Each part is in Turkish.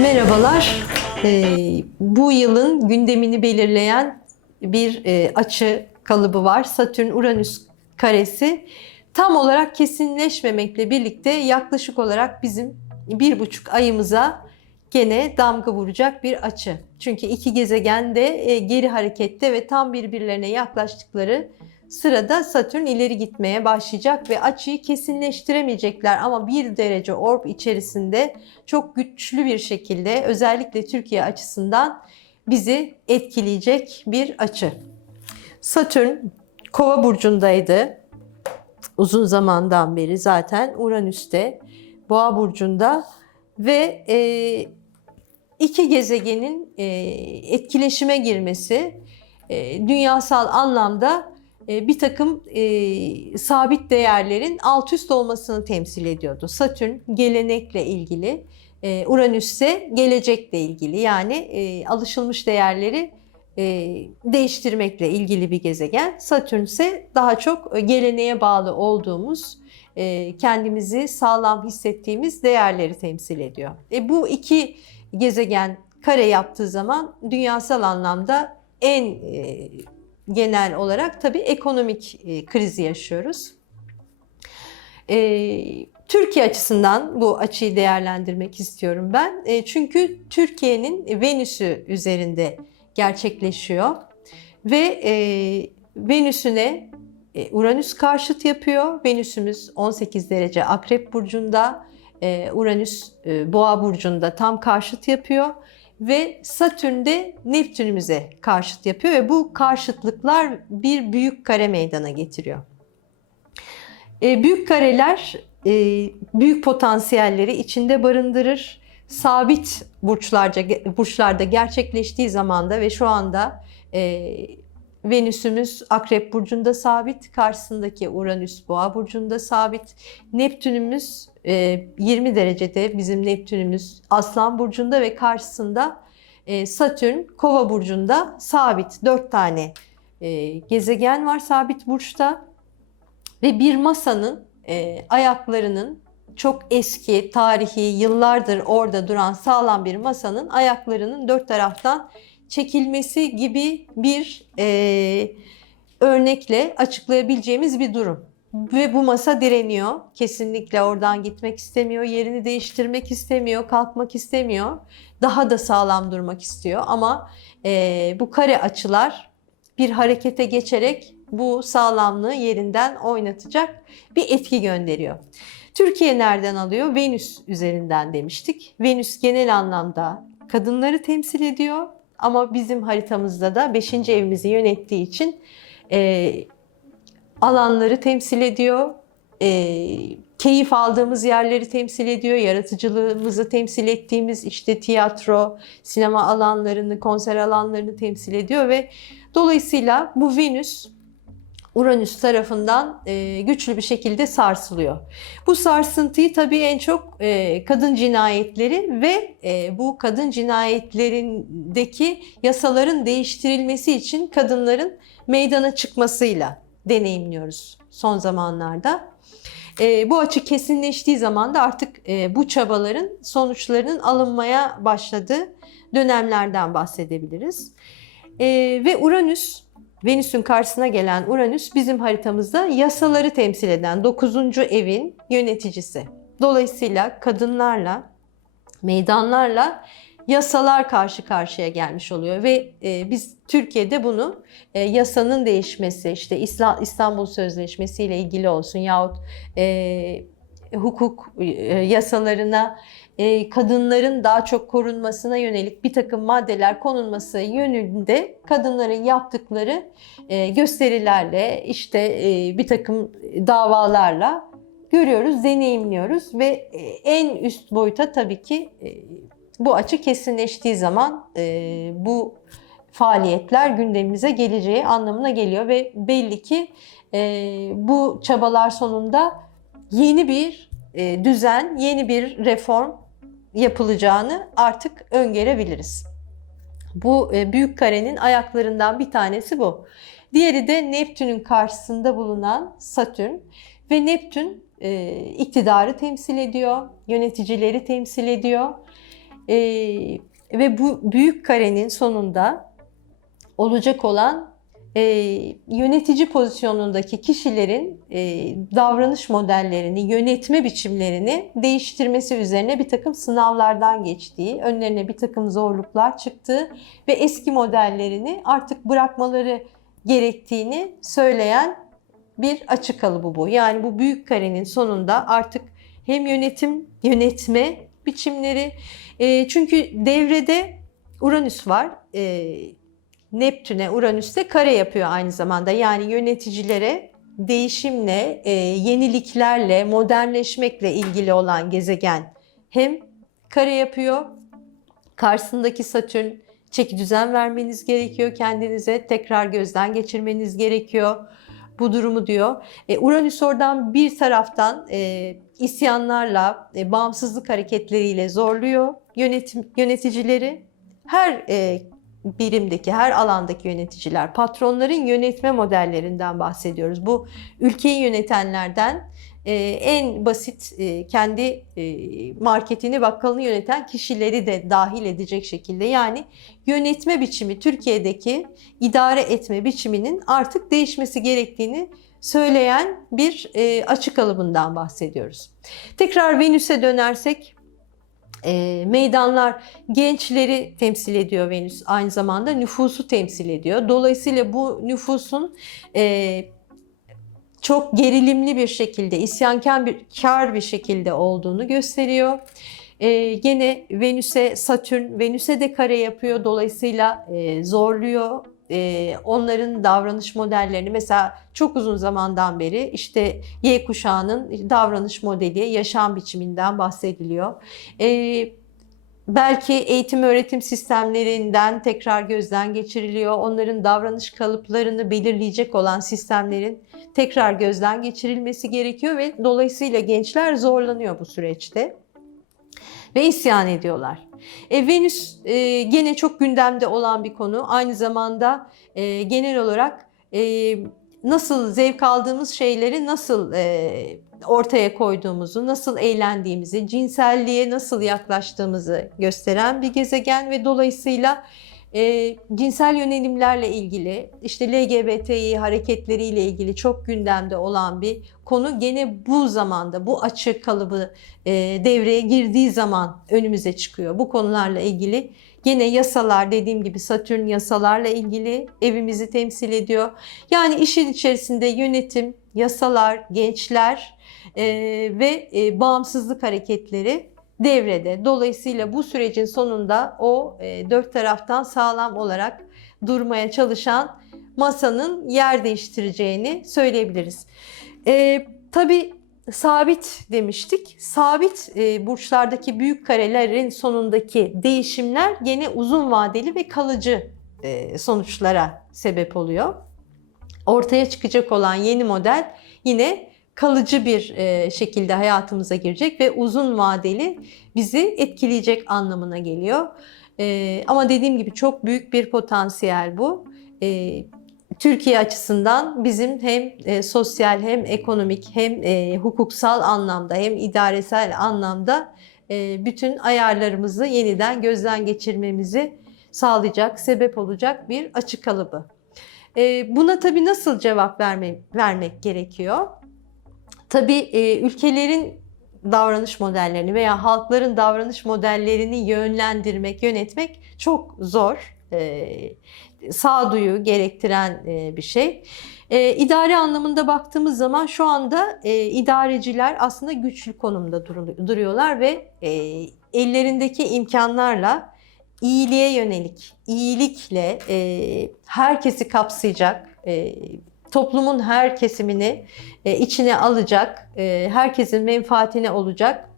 Merhabalar. Ee, bu yılın gündemini belirleyen bir e, açı kalıbı var. Satürn-Uranüs karesi tam olarak kesinleşmemekle birlikte yaklaşık olarak bizim bir buçuk ayımıza gene damga vuracak bir açı. Çünkü iki gezegen de e, geri harekette ve tam birbirlerine yaklaştıkları sırada Satürn ileri gitmeye başlayacak ve açıyı kesinleştiremeyecekler ama bir derece orb içerisinde çok güçlü bir şekilde özellikle Türkiye açısından bizi etkileyecek bir açı. Satürn Kova burcundaydı. Uzun zamandan beri zaten Uranüs'te Boğa burcunda ve e, iki gezegenin e, etkileşime girmesi e, dünyasal anlamda bir takım e, sabit değerlerin alt üst olmasını temsil ediyordu. Satürn gelenekle ilgili, e, Uranüs ise gelecekle ilgili yani e, alışılmış değerleri e, değiştirmekle ilgili bir gezegen. Satürn ise daha çok geleneğe bağlı olduğumuz, e, kendimizi sağlam hissettiğimiz değerleri temsil ediyor. E, bu iki gezegen kare yaptığı zaman dünyasal anlamda en e, genel olarak tabii ekonomik e, krizi yaşıyoruz. E, Türkiye açısından bu açıyı değerlendirmek istiyorum ben. E, çünkü Türkiye'nin Venüs'ü üzerinde gerçekleşiyor ve Venüs'üne Uranüs karşıt yapıyor. Venüs'ümüz 18 derece Akrep burcunda, Uranüs Boğa burcunda tam karşıt yapıyor ve Satürn de Neptünümüze karşıt yapıyor ve bu karşıtlıklar bir büyük kare meydana getiriyor. E, büyük kareler e, büyük potansiyelleri içinde barındırır. Sabit burçlarca burçlarda gerçekleştiği zamanda ve şu anda e, Venüs'ümüz Akrep burcunda sabit, karşısındaki Uranüs Boğa burcunda sabit. Neptünümüz 20 e, derecede bizim Neptünümüz Aslan burcunda ve karşısında e, Satürn Kova burcunda sabit. 4 tane e, gezegen var sabit burçta ve bir masanın ayaklarının çok eski, tarihi, yıllardır orada duran sağlam bir masanın ayaklarının dört taraftan çekilmesi gibi bir e, örnekle açıklayabileceğimiz bir durum. Ve bu masa direniyor. Kesinlikle oradan gitmek istemiyor, yerini değiştirmek istemiyor, kalkmak istemiyor. Daha da sağlam durmak istiyor. Ama e, bu kare açılar bir harekete geçerek bu sağlamlığı yerinden oynatacak bir etki gönderiyor. Türkiye nereden alıyor? Venüs üzerinden demiştik. Venüs genel anlamda kadınları temsil ediyor ama bizim haritamızda da 5. evimizi yönettiği için e, alanları temsil ediyor. E, keyif aldığımız yerleri temsil ediyor. Yaratıcılığımızı temsil ettiğimiz işte tiyatro, sinema alanlarını, konser alanlarını temsil ediyor ve dolayısıyla bu Venüs Uranüs tarafından e, güçlü bir şekilde sarsılıyor. Bu sarsıntıyı tabii en çok e, kadın cinayetleri ve e, bu kadın cinayetlerindeki yasaların değiştirilmesi için kadınların meydana çıkmasıyla deneyimliyoruz son zamanlarda. E, bu açı kesinleştiği zaman da artık e, bu çabaların sonuçlarının alınmaya başladığı dönemlerden bahsedebiliriz. E, ve Uranüs Venüs'ün karşısına gelen Uranüs bizim haritamızda yasaları temsil eden 9. evin yöneticisi. Dolayısıyla kadınlarla, meydanlarla yasalar karşı karşıya gelmiş oluyor ve e, biz Türkiye'de bunu e, yasanın değişmesi işte İstanbul Sözleşmesi ile ilgili olsun yahut e, hukuk e, yasalarına e, kadınların daha çok korunmasına yönelik bir takım maddeler konulması yönünde kadınların yaptıkları e, gösterilerle işte bir takım davalarla görüyoruz, deneyimliyoruz ve en üst boyuta tabii ki bu açı kesinleştiği zaman bu faaliyetler gündemimize geleceği anlamına geliyor ve belli ki bu çabalar sonunda yeni bir e, düzen, yeni bir reform yapılacağını artık öngörebiliriz. Bu e, büyük karenin ayaklarından bir tanesi bu. Diğeri de Neptün'ün karşısında bulunan Satürn ve Neptün e, iktidarı temsil ediyor, yöneticileri temsil ediyor. E, ve bu büyük karenin sonunda olacak olan e, yönetici pozisyonundaki kişilerin e, davranış modellerini, yönetme biçimlerini değiştirmesi üzerine bir takım sınavlardan geçtiği, önlerine bir takım zorluklar çıktığı ve eski modellerini artık bırakmaları gerektiğini söyleyen bir açık kalıbı bu. Yani bu büyük karenin sonunda artık hem yönetim, yönetme biçimleri, e, çünkü devrede Uranüs var. E, Neptün'e, Uranüs'te kare yapıyor aynı zamanda. Yani yöneticilere değişimle, e, yeniliklerle, modernleşmekle ilgili olan gezegen hem kare yapıyor, karşısındaki Satürn çeki düzen vermeniz gerekiyor kendinize, tekrar gözden geçirmeniz gerekiyor bu durumu diyor. E, Uranüs oradan bir taraftan e, isyanlarla, e, bağımsızlık hareketleriyle zorluyor yönetim yöneticileri. Her e, birimdeki, her alandaki yöneticiler, patronların yönetme modellerinden bahsediyoruz. Bu ülkeyi yönetenlerden e, en basit e, kendi e, marketini, bakkalını yöneten kişileri de dahil edecek şekilde yani yönetme biçimi Türkiye'deki idare etme biçiminin artık değişmesi gerektiğini söyleyen bir e, açık alıbından bahsediyoruz. Tekrar Venüs'e dönersek e, meydanlar gençleri temsil ediyor Venüs aynı zamanda nüfusu temsil ediyor. Dolayısıyla bu nüfusun e, çok gerilimli bir şekilde, isyankar bir, kar bir şekilde olduğunu gösteriyor. Ee, gene Venüs'e Satürn, Venüs'e de kare yapıyor. Dolayısıyla e, zorluyor e, onların davranış modellerini. Mesela çok uzun zamandan beri işte Y kuşağının davranış modeli, yaşam biçiminden bahsediliyor. Evet belki eğitim öğretim sistemlerinden tekrar gözden geçiriliyor. Onların davranış kalıplarını belirleyecek olan sistemlerin tekrar gözden geçirilmesi gerekiyor ve dolayısıyla gençler zorlanıyor bu süreçte ve isyan ediyorlar. E, Venüs e, gene çok gündemde olan bir konu. Aynı zamanda e, genel olarak e, nasıl zevk aldığımız şeyleri nasıl e, ortaya koyduğumuzu, nasıl eğlendiğimizi, cinselliğe nasıl yaklaştığımızı gösteren bir gezegen ve dolayısıyla e, cinsel yönelimlerle ilgili, işte LGBTİ hareketleriyle ilgili çok gündemde olan bir konu gene bu zamanda, bu açık kalıbı e, devreye girdiği zaman önümüze çıkıyor. Bu konularla ilgili Yine yasalar dediğim gibi Satürn yasalarla ilgili evimizi temsil ediyor. Yani işin içerisinde yönetim, yasalar, gençler e, ve e, bağımsızlık hareketleri devrede. Dolayısıyla bu sürecin sonunda o e, dört taraftan sağlam olarak durmaya çalışan masanın yer değiştireceğini söyleyebiliriz. E, tabii sabit demiştik. Sabit e, burçlardaki büyük karelerin sonundaki değişimler gene uzun vadeli ve kalıcı e, sonuçlara sebep oluyor. Ortaya çıkacak olan yeni model yine kalıcı bir e, şekilde hayatımıza girecek ve uzun vadeli bizi etkileyecek anlamına geliyor. E, ama dediğim gibi çok büyük bir potansiyel bu. E, Türkiye açısından bizim hem e, sosyal hem ekonomik hem e, hukuksal anlamda hem idaresel anlamda e, bütün ayarlarımızı yeniden gözden geçirmemizi sağlayacak, sebep olacak bir açık kalıbı. E, buna tabii nasıl cevap verme, vermek gerekiyor? Tabii e, ülkelerin davranış modellerini veya halkların davranış modellerini yönlendirmek, yönetmek çok zor. E, sağduyu gerektiren e, bir şey. E, idare anlamında baktığımız zaman şu anda idareciler aslında güçlü konumda duruyorlar ve ellerindeki imkanlarla iyiliğe yönelik, iyilikle herkesi kapsayacak, toplumun her kesimini içine alacak, herkesin menfaatine olacak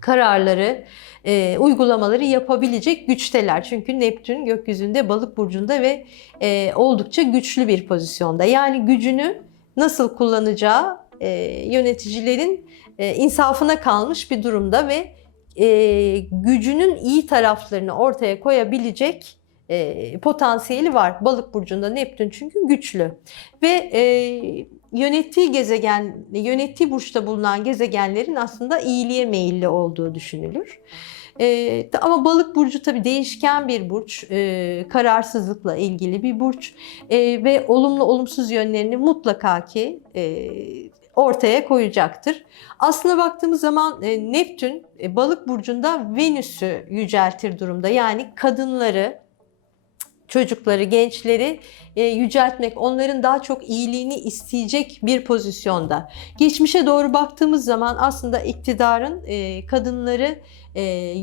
kararları, e, uygulamaları yapabilecek güçteler. Çünkü Neptün gökyüzünde balık burcunda ve e, oldukça güçlü bir pozisyonda. Yani gücünü nasıl kullanacağı e, yöneticilerin e, insafına kalmış bir durumda ve e, gücünün iyi taraflarını ortaya koyabilecek e, potansiyeli var. Balık burcunda Neptün çünkü güçlü ve e, yönettiği gezegen, yönettiği burçta bulunan gezegenlerin aslında iyiliğe meyilli olduğu düşünülür. E, ama balık burcu tabii değişken bir burç, e, kararsızlıkla ilgili bir burç E, ve olumlu olumsuz yönlerini mutlaka ki e, ortaya koyacaktır. Aslına baktığımız zaman e, Neptün e, balık burcunda Venüs'ü yüceltir durumda. Yani kadınları, çocukları, gençleri e, yüceltmek, onların daha çok iyiliğini isteyecek bir pozisyonda. Geçmişe doğru baktığımız zaman aslında iktidarın e, kadınları e,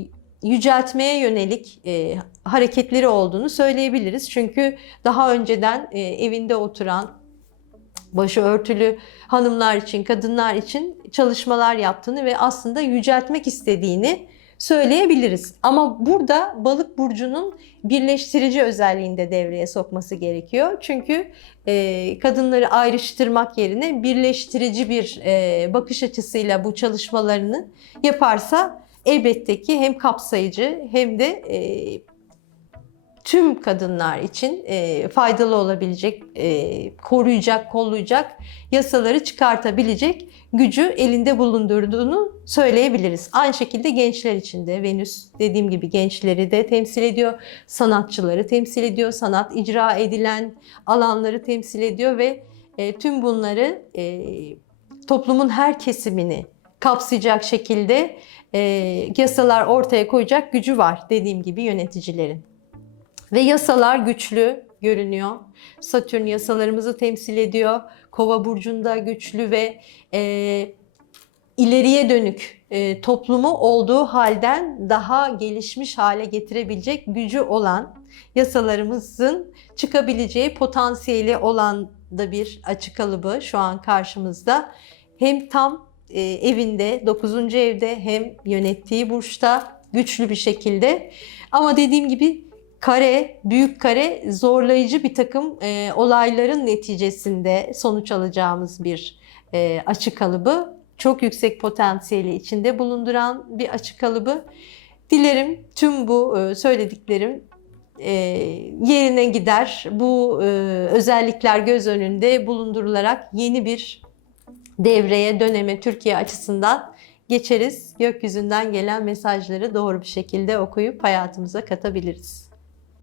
yüceltmeye yönelik e, hareketleri olduğunu söyleyebiliriz. Çünkü daha önceden e, evinde oturan başı örtülü hanımlar için, kadınlar için çalışmalar yaptığını ve aslında yüceltmek istediğini söyleyebiliriz. Ama burada balık burcunun birleştirici özelliğini de devreye sokması gerekiyor. Çünkü e, kadınları ayrıştırmak yerine birleştirici bir e, bakış açısıyla bu çalışmalarını yaparsa elbette ki hem kapsayıcı hem de e, tüm kadınlar için e, faydalı olabilecek, e, koruyacak, kollayacak yasaları çıkartabilecek gücü elinde bulundurduğunu söyleyebiliriz. Aynı şekilde gençler için de Venüs dediğim gibi gençleri de temsil ediyor, sanatçıları temsil ediyor, sanat icra edilen alanları temsil ediyor ve e, tüm bunları e, toplumun her kesimini kapsayacak şekilde e, yasalar ortaya koyacak gücü var dediğim gibi yöneticilerin. Ve yasalar güçlü görünüyor. Satürn yasalarımızı temsil ediyor. Kova burcunda güçlü ve e, ileriye dönük e, toplumu olduğu halden daha gelişmiş hale getirebilecek gücü olan yasalarımızın çıkabileceği potansiyeli olan da bir açık kalıbı şu an karşımızda. Hem tam e, evinde 9. evde hem yönettiği burçta güçlü bir şekilde. Ama dediğim gibi kare, büyük kare zorlayıcı bir takım e, olayların neticesinde sonuç alacağımız bir e, açık kalıbı. Çok yüksek potansiyeli içinde bulunduran bir açık kalıbı. Dilerim tüm bu e, söylediklerim e, yerine gider. Bu e, özellikler göz önünde bulundurularak yeni bir devreye, döneme Türkiye açısından geçeriz. Gökyüzünden gelen mesajları doğru bir şekilde okuyup hayatımıza katabiliriz.